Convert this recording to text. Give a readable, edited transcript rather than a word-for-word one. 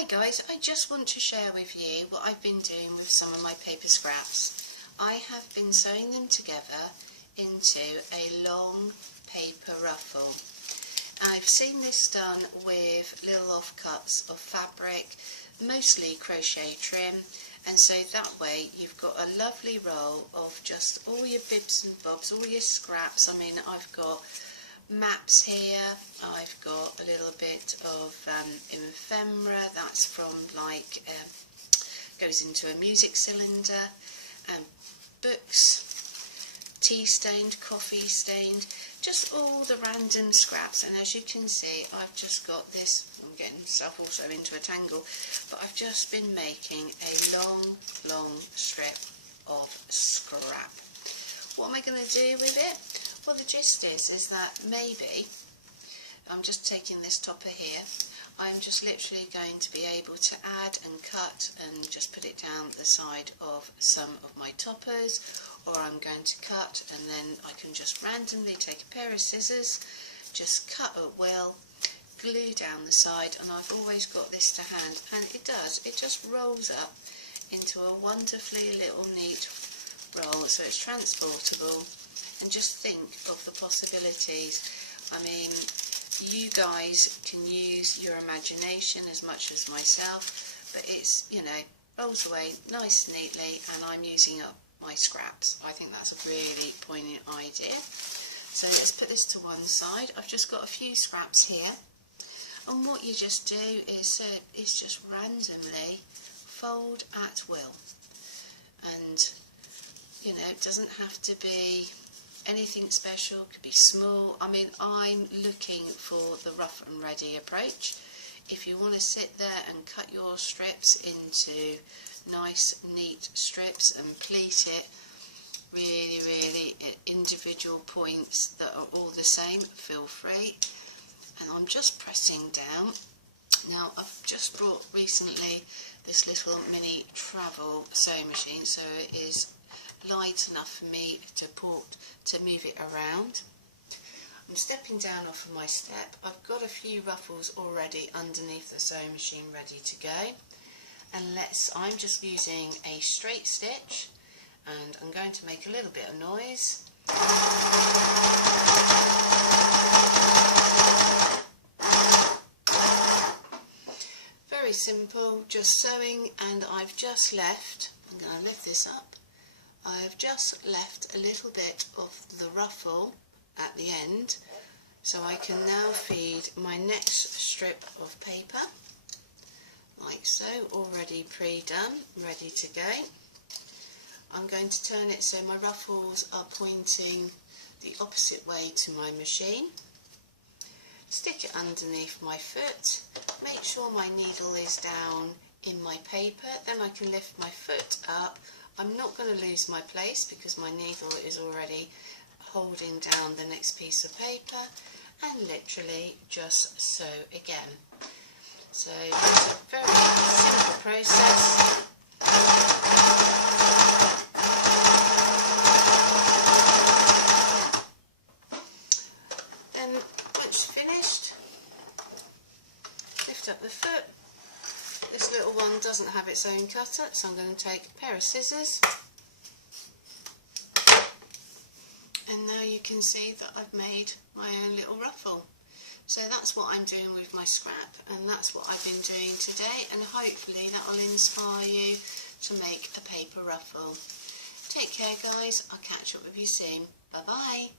Hi guys, I just want to share with you what I've been doing with some of my paper scraps. I have been sewing them together into a long paper ruffle. I've seen this done with little offcuts of fabric, mostly crochet trim, and so that way you've got a lovely roll of just all your bibs and bobs, all your scraps. I mean, I've got maps here, I've got a little bit of ephemera, that's from like, goes into a music cylinder, and books, tea stained, coffee stained, just all the random scraps. And as you can see, I've just got this, I'm getting myself also into a tangle, but I've just been making a long strip of scrap. What am I going to do with it? Well, the gist is that maybe, I'm just taking this topper here, I'm just literally going to be able to add and cut and just put it down the side of some of my toppers, or I'm going to cut and then I can just randomly take a pair of scissors, just cut at will, glue down the side, and I've always got this to hand, and it just rolls up into a wonderfully little neat roll, so it's transportable. And just think of the possibilities. I mean, you guys can use your imagination as much as myself, but it's, you know, rolls away nice and neatly, and I'm using up my scraps. I think that's a really poignant idea. So let's put this to one side. I've just got a few scraps here, and what you just do is just randomly fold at will, and you know, it doesn't have to be anything special, could be small. I mean, I'm looking for the rough and ready approach. If you want to sit there and cut your strips into nice neat strips and pleat it really at individual points that are all the same, feel free. And I'm just pressing down. Now, I've just brought recently this little mini travel sewing machine, so it is light enough for me to move it around. I'm stepping down off of my step. I've got a few ruffles already underneath the sewing machine ready to go, and I'm just using a straight stitch, and I'm going to make a little bit of noise. Very simple, just sewing, and I've just left, I'm going to lift this up, I've just left a little bit of the ruffle at the end, so I can now feed my next strip of paper, like so, already pre-done, ready to go. I'm going to turn it so my ruffles are pointing the opposite way to my machine. Stick it underneath my foot, make sure my needle is down in my paper, then I can lift my foot up. I'm not going to lose my place because my needle is already holding down the next piece of paper, and literally just sew again. So it's a very simple process. Then once finished, lift up the foot. This little one doesn't have its own cutter, so I'm going to take a pair of scissors, and now you can see that I've made my own little ruffle. So that's what I'm doing with my scrap, and that's what I've been doing today, and hopefully that will inspire you to make a paper ruffle. Take care guys, I'll catch up with you soon. Bye bye.